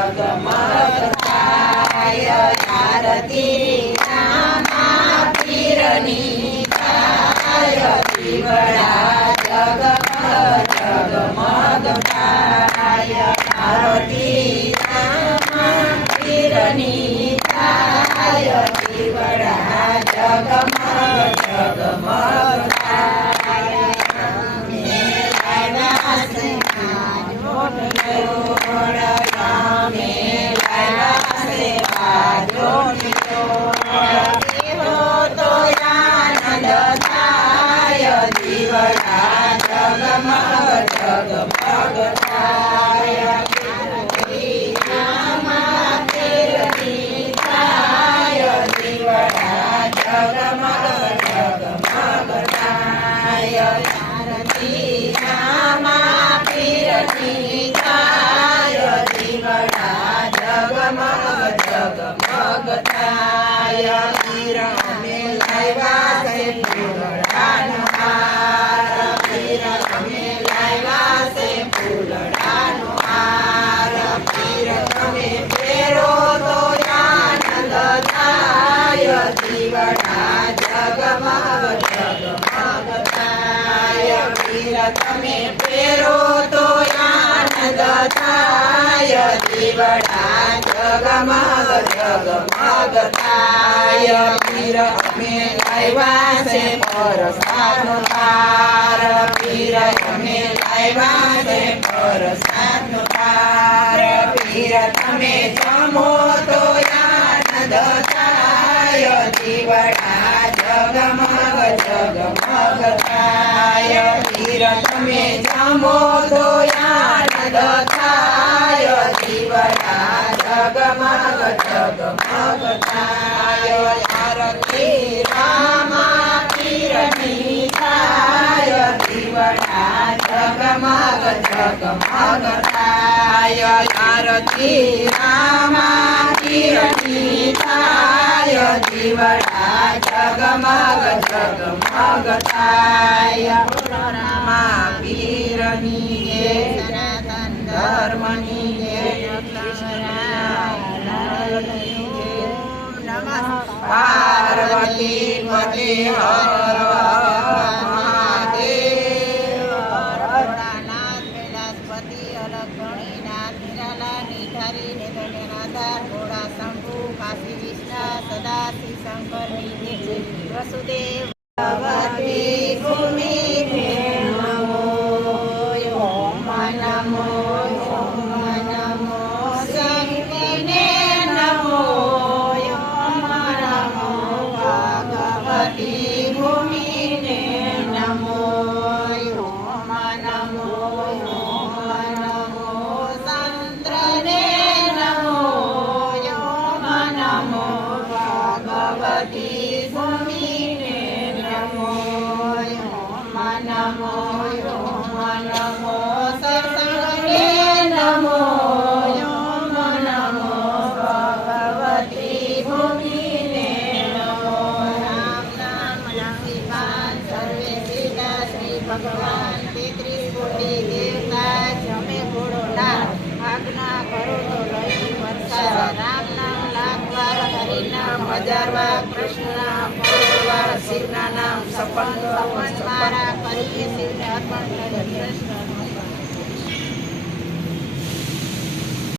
જગમગ થાય આરતી રામા પીરની થાય દીવડા જગમગ જગમગ થાય આરતી રામા પીરની થાય દીવડા જગમગ જગમગ થાય તમે પેરો તો આનંદ થાય દીવડા જગમગ જગમગ થાય પીર અમે લાવ્યા છે પરસાદનો તાર પીર અમે લાવ્યા છે પરસાદનો તાર પીર તમે જમો તો આનંદ થાય દીવડા જગમગ જગમગ થાય પીર તમે જમો તો આનંદ થાય દીવડા જગમગ જગમગ થાય આરતી રામા પીરની થાય દીવડા જગમગ જગમગ થાય આરતી રામા પીરની થાય દીવડા જગમગ જગમગ થાય રામા પીરની સનાતન ધર્મની પાર્વતી પતિ હર મહાદેવ ભોળાનાથ કૈલાસપતિ અલગ ગણીનાથ નિરાલા નિધારી નિધન્યનાથ ભોળા શંભુ કાશી વિશ્વનાથ સદાશિવ શંકરની જય વસુદેવ ભગવતી ભૂમિ નમો ઓમ નમો ઓમ નમો શંકરને નમો ઓમ નમો ભગવતી ભૂમિને નમો ઓમ નમો ઓમ નમો ચંદ્રને નમો ઓમ નમો ભગવતી ભૂમિને નમો ઓમ નમો ઓમ નમો સત્સંગને નમો ઓમ નમો ભગવતી ભૂમિને નમો રામ નામ લક્ષ્મીપાન સર્વે સિદ્ધ શ્રી ભગવાન તેત્રીસ કોટી દેવતા જમે ઘોડો લાલ આજ્ઞા કરો તો લઈ વર્ષા રામ નામ લાખ વાર હરિ નામ હજાર વાર કૃષ્ણ નામ કરોડ વાર શિવના નામ 56 મારા કરીએ શિવને અર્પણ કરી કૃષ્ણ